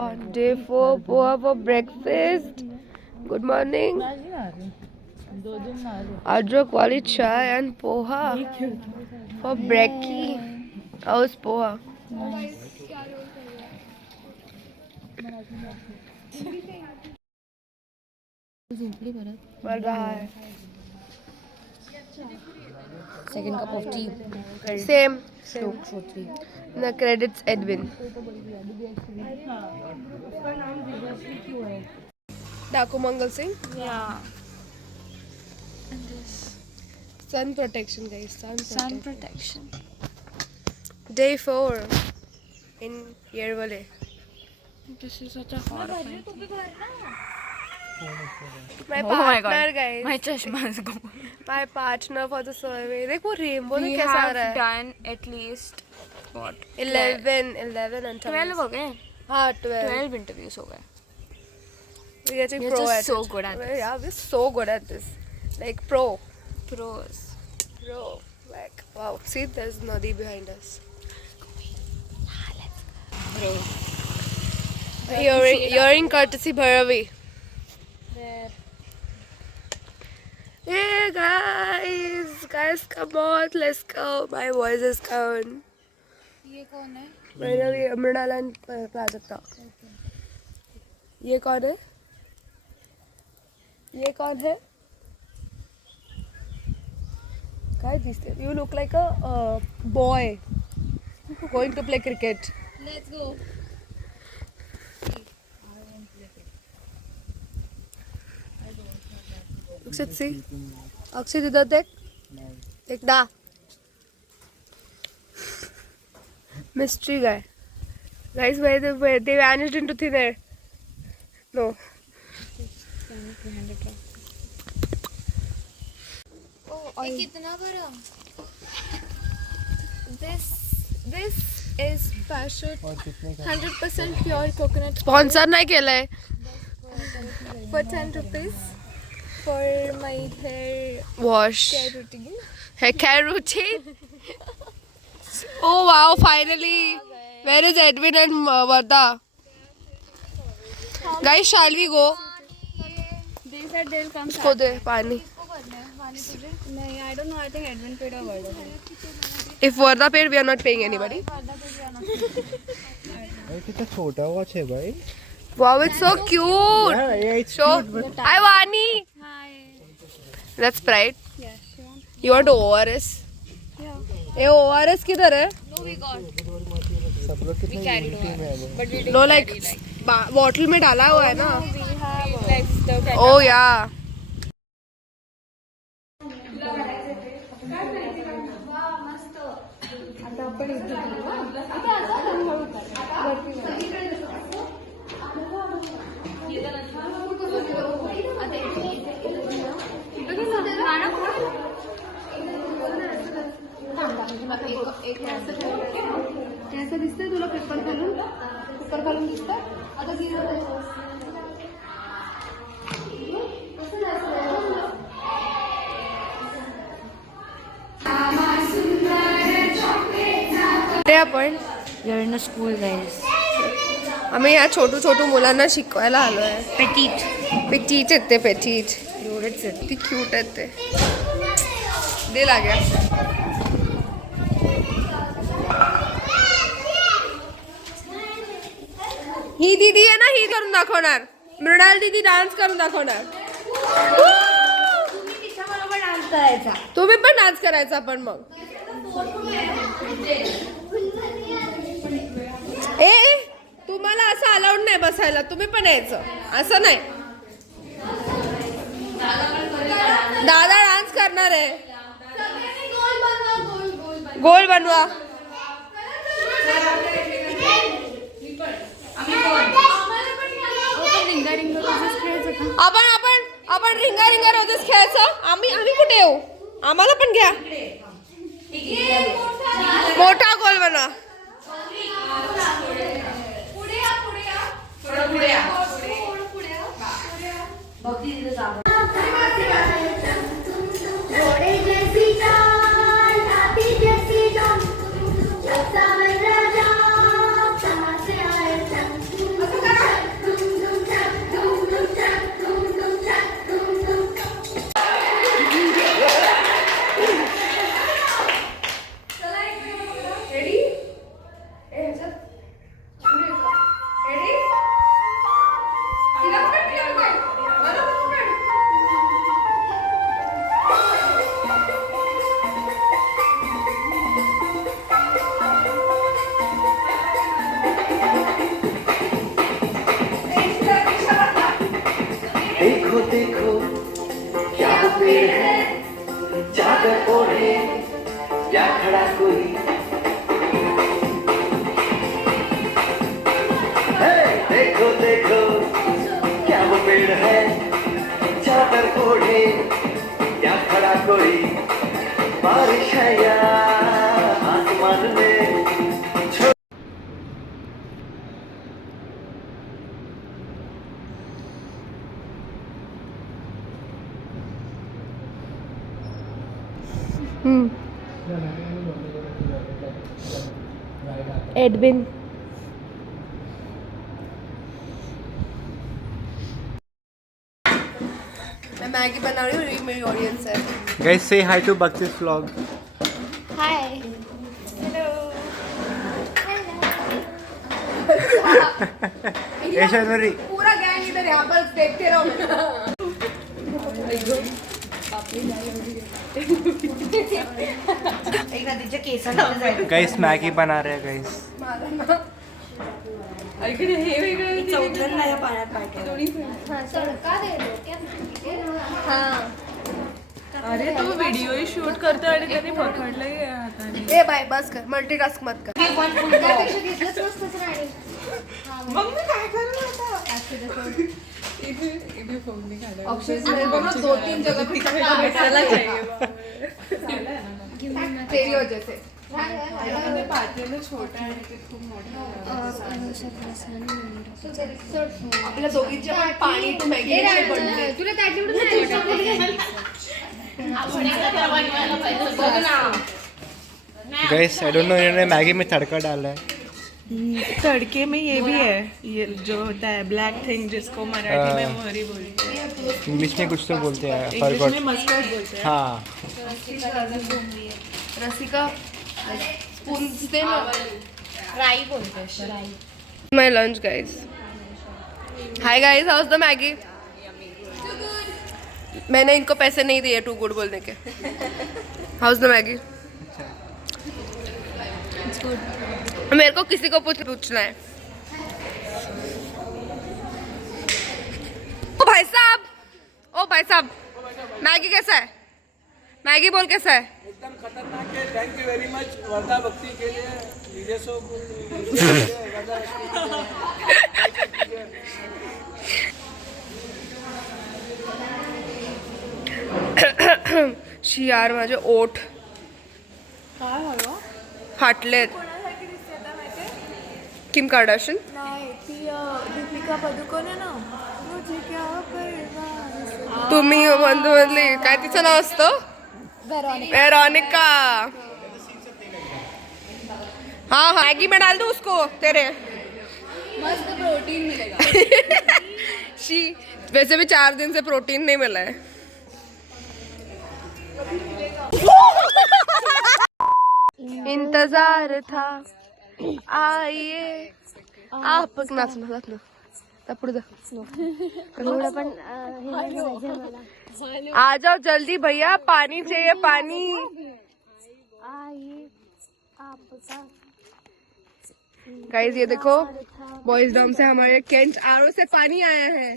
Day 4 poha for breakfast. Good morning. Adrak wali chai and poha for brekkie. How's poha? बढ़ रहा है. Second cup of tea. Same. Shotri. The credits Edwin. Daku Mangal Singh. Yeah. And this Sun protection, guys. sun protection. Day 4 in Yerwale. This is such a horrifying. My Oh partner, my God. guys. My chashma is gone. My partner for the survey. देख वो rainbow We कैसा आ have रहा है? done at least what? 11 and 12 हो गए. हाँ 12. 12 interviews हो गए. We're getting We're pro just at so it. good at this. Yeah, we're so good at this. Like pro. Pros. Pro. Like wow. See, there's Nadi behind us. Bro. Hearing courtesy Bhairavi. There. Hey guys, come on, let's go. My voice is gone. ये कौन है? Bhairavi, Mrinal and Prajakta. ये कौन है? ये कौन है? Guys, you look like a boy going to play cricket. Let's go. Akshit, see? Akshit, इधर देख. देख ना. Mystery guy. Guys, where they vanished into thin air. No. ये कितना बड़ा? This is Parachute 100% pure coconut Sponsor नहीं केला है. for 10 rupees for my hair Wash. care routine. Hair care routine. Oh wow! Finally, where is Edwin and Varda? Guys, shall we go? They said they'll come. इसको दे पानी. नहीं, I don't know. I think Edwin paid or Varda paid. If Varda paid, we are not paying anybody. अरे कितना छोटा watch है भाई. Wow, it's so cute. Yeah, it's Show. cute, but Hi, Vani. Hi. That's Sprite. Yes, you want? You want ORS? Yeah. ये ORS किधर है? No, we got. सब लोग कितने यूनिटी में है वो. But we didn't No, like carry, like. bottle में डाला हुआ है ना? We have like the Oh yeah. कैसा दिसतंय तुला पेपर खालून दिसतंय आता आपण We are in a school, guys. आम्ही या छोटू मुलांना शिकवायला आलोय. Petite. पेटीट आहेत ते पेटीट. That's it. किती क्यूट आहेत ते. दे लाग्या. ही दीदी आहे ना, ही करून दाखवणार. मृणाल दीदी डान्स करून दाखवणार. तुम्ही पण डान्स करायचा पण मग. ए तुम्हाला असं अलाउड नाही बसायला. तुम्ही पण यायचं. असं नाही. दादा डान्स करणार आहे. गोल बनवा. आपण रिंगा रोजेस खेळायचं. आम्ही कुठे येऊ. आम्हाला पण घ्या. मोठा गोल बनवा. देखो देखो क्या वो पेड़ है चादर ओढ़े क्या खड़ा कोई बारिश है या आसमान में एडविन मैं मैगी बना रही हूँ, ये मेरी ऑडियंस है. Guys, say hi to Bhakti's vlog. Hi. Aishwarya पूरा गैंग इधर यहाँ पर देखते रहो. गाइस मैगी बना रहे हैं गाइस. चौथ्यांदा या पाण्यात पाठवलं. अरे तू व्हिडिओ शूट करतो आणि त्यांनी पकडलंय हाताने. ए बाय बस कर, मल्टीटास्क मत कर. मग मी काय करू आता? इथे फोन निघाला. ऑप्शंस मेरे को ना 2-3 जगह पे चला चाहिए. तेरी वजह से. ते पातेलं छोटं आणि ते खूप मोठं. आपल्या दोघींचे पण पाणी टू मॅगी बनते. गाइस आई डोंट नो इन्होंने मैगी में तड़का डाला है. तड़के में ये भी है, ये जो होता है ब्लैक थिंग जिसको मराठी में मोहरी बोलते हैं. इंग्लिश में कुछ तो बोलते हैं. English forgot. में मस्टर्ड बोलते हैं. हाँ. रसिका स्पून दे ना. राई बोलते राई. My lunch guys. Hi guys, how is the Maggi? मैंने इनको पैसे नहीं दिए टू गुड बोलने के. How is the Maggi? मेरे को किसी को पूछना है. ओ भाई साहब, मैगी कैसा है? मैगी बोल कैसा है? एकदम खतरनाक है. Thank you very much Wardha भक्ति के लिए. विदेशों शी यार माझे ओठ फाटलेत. किम कार्डाशियन. दीपिका पदुकोण आहे ना. तुम्ही बंधू मधली काय तिचं नाव असतं? वेरोनिका. हाँ मैगी में डाल दो उसको तेरे. मस्त प्रोटीन मिलेगा. शी वैसे भी 4 दिन से प्रोटीन नहीं मिला है. इंतजार था आइए आप. नाच पुढे जा. आ जाओ जल्दी भैया, पानी चाहिए पानी. गाइस ये देखो बॉयज डॉम से हमारे केंट आरओ से पानी आया है.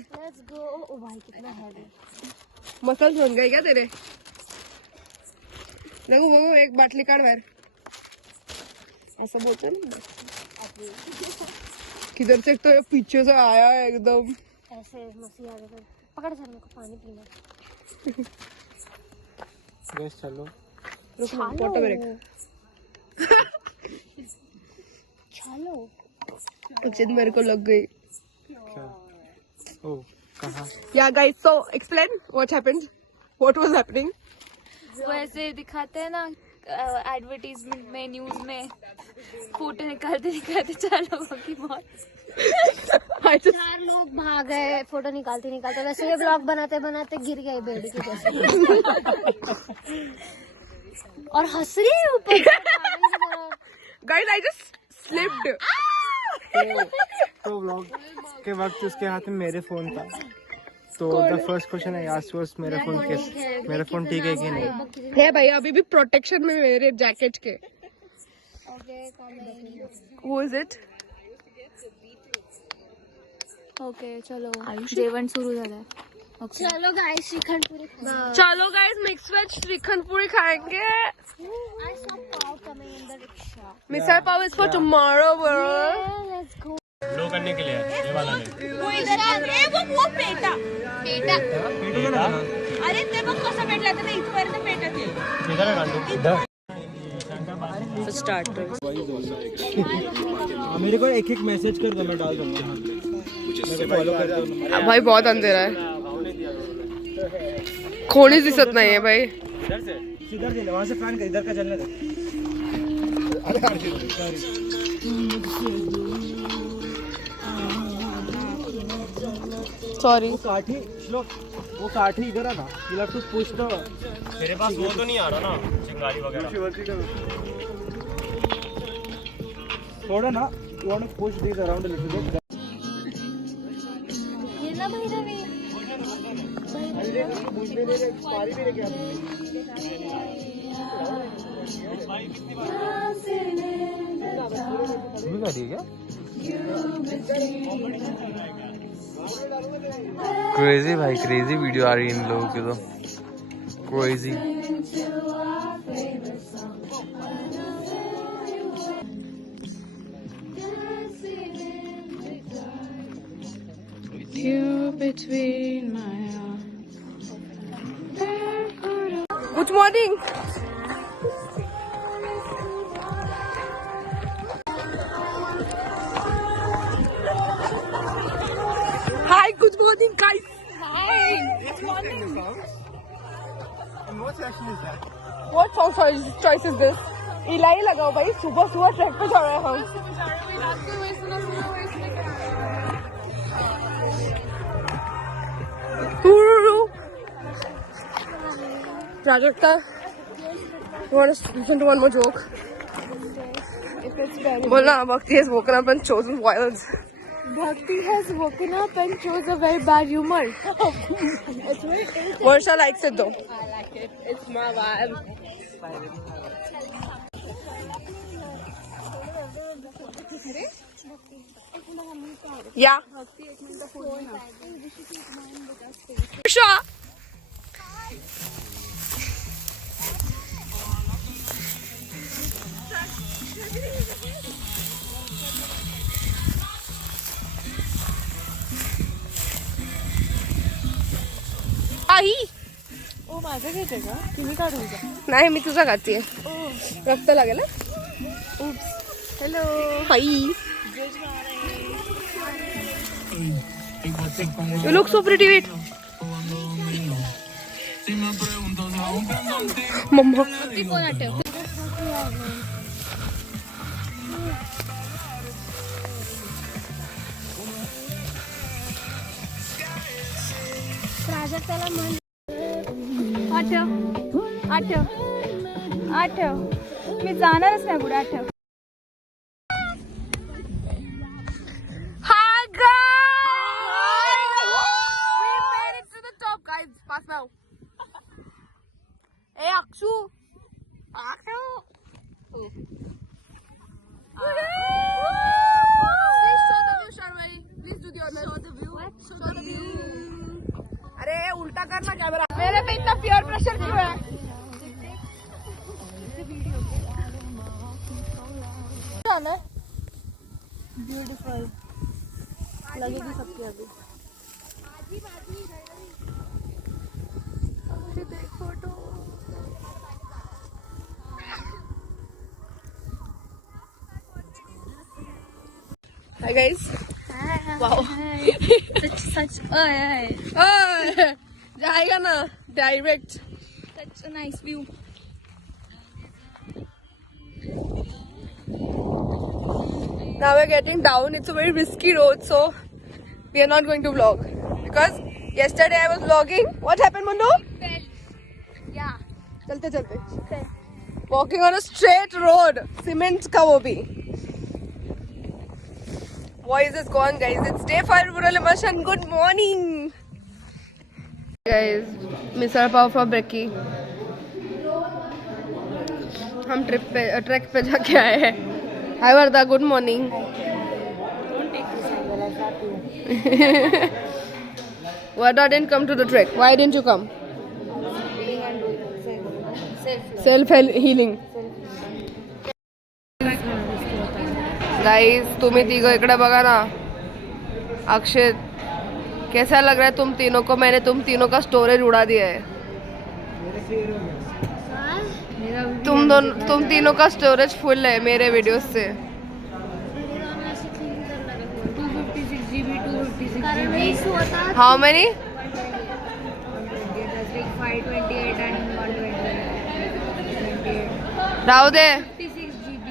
मसल्स बन गए क्या तेरे? देखो वो एक बाटली काढ बाहेर. ऐसा बोलते ना किधर से तो पीछे से आया है एकदम ऐसे मसी आ गए. पकड़ सर, मेरे को पानी पीना. गाइस चलो. Water break. चलो जिद मेरे को लग गई. क्या? ओ कहाँ? या guys, so explain what happened. What was happening? वो ऐसे दिखाते हैं ना एडवर्टीजमेंट में, न्यूज में, फोटो निकालते निकालते 4 लोगों की मौत. 4 लोग भाग गए फोटो निकालते निकालते. वैसे ये ब्लॉग बनाते बनाते गिर गए बेड की जैसे. और हंस रही है ऊपर. Guys I just slipped. तो व्लॉग के वक्त उसके हाथ में मेरे फोन था. तो the first question I asked was मेरा फोन ठीक है कि नहीं. है भाई अभी भी प्रोटेक्शन में मेरे जैकेट के. Who is it? ओके चलो जेवण सुरू झालंय. चलो गाइस श्रीखंड पूरी खाएंगे. चलो गाइस मिक्स वेज श्रीखंड पूरी खाएंगे. I saw Paul coming in the rickshaw. Misal pav is for tomorrow. Yeah, let's go. लो करने के लिए है, ये वाला नहीं। वो इधर आ रे वो पेटा पेटा अरे ते बघ कसं पेटला तर इथपर्यंत पेटत येईल इधर है गांडू इधर। मेरे को एक मैसेज कर दो, मैं डाल दूंगा। फॉलो करता हूं। भाई बहुत अंधेरा है, खोलीच दिसत नाहीये भाई। इधर से इधर देना, वहां से फैन कर, इधर का चलने दे। सॉरी काठी श्लोक, वो काठी इधर है ना, you have to push the. मेरे पास वो तो नहीं आ रहा ना चिंगारी वगैरह। थोड़ा ना, you want to push this around a little bit. ये ना भैरवी क्रेजी भाई, क्रेजी वीडियो आ रही है इन लोगों की तो, crazy. Good morning. Hi good morning guys. What song choice is this? इलाई लगाओ भाई, सुबह सुबह ट्रैक पे जा रहे हैं हम। Prajakta, you want to listen to one more joke? बोलना, Bhakti has woken up and chosen violence. Bhakti has woken up and chose a very bad humor. Varsha likes it though. I like it. It's my vibe. Yeah. Varsha. आई ओ माझं घ्यायचं का, तुम्ही काढू का? नाही, मी तुझा खातीये. रक्त लागेल. Hello hi. You look so pretty. Wait. मम्मा. प्राजक्ताला म्हण आठव मी जाणारच नाही पुढे. आठव Hi guys. We made it to the top, guys. Pass now. Hey Akshu. Please show the view, Sharmai. Please do the honors. Show the view. Show the view. अरे उल्टा करना camera. मेरे पे इतना peer pressure क्यों है? Beautiful लगेगी सबके अभी। Photo Hi guys. Wow. सच जाएगा ना direct. such a nice view. Now we're getting down. It's a very risky road, so we are not going to vlog because yesterday I was vlogging. What happened, Mundu? Yeah. चलते चलते. Walking on a straight road, cement का वो भी. Voice is gone, guys. It's day 5 Rural Immersion. Good morning, guys. Misal pav for Becky. हम track पे जाके आए हैं. Hi Varda, good morning. Varda didn't come to the trek. Why didn't you come? Self healing. Guys, तुम्ही तिघं इकडे बघा ना. अक्षित कैसा लग रहा है तुम तीनों को? मैंने तुम तीनों का स्टोरेज उड़ा दिया है। तुम तीनों का स्टोरेज फुल है मेरे वीडियोस से। 256 GB 256 GB how many? 528 and 128 Rao they 56 GB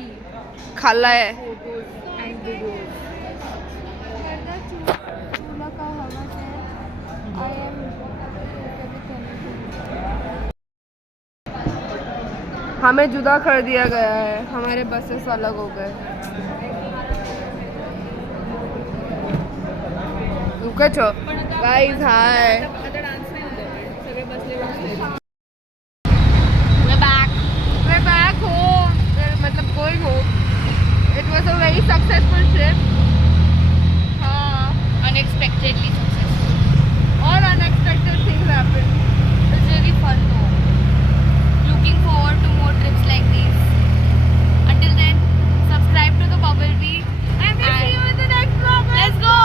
खाला है। photos and videos. हमें जुदा कर दिया गया है, हमारे बसेस अलग हो गए। Guys hi, we're back home. We're मतलब going home. It was a very successful trip. हाँ, Unexpectedly successful. all unexpected things happened. It's really fun though. Looking forward to more trips like these. Until then, subscribe to the Bubble Bee. And we'll see you in the next vlog. Let's go!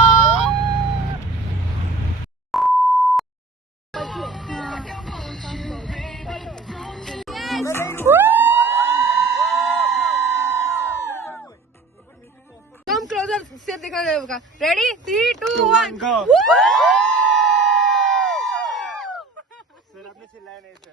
Come closer, सिर्फ दिखाने होगा। Ready? 3, 2, 1. go. Woo! Sir आपने चिल्लाया नहीं sir.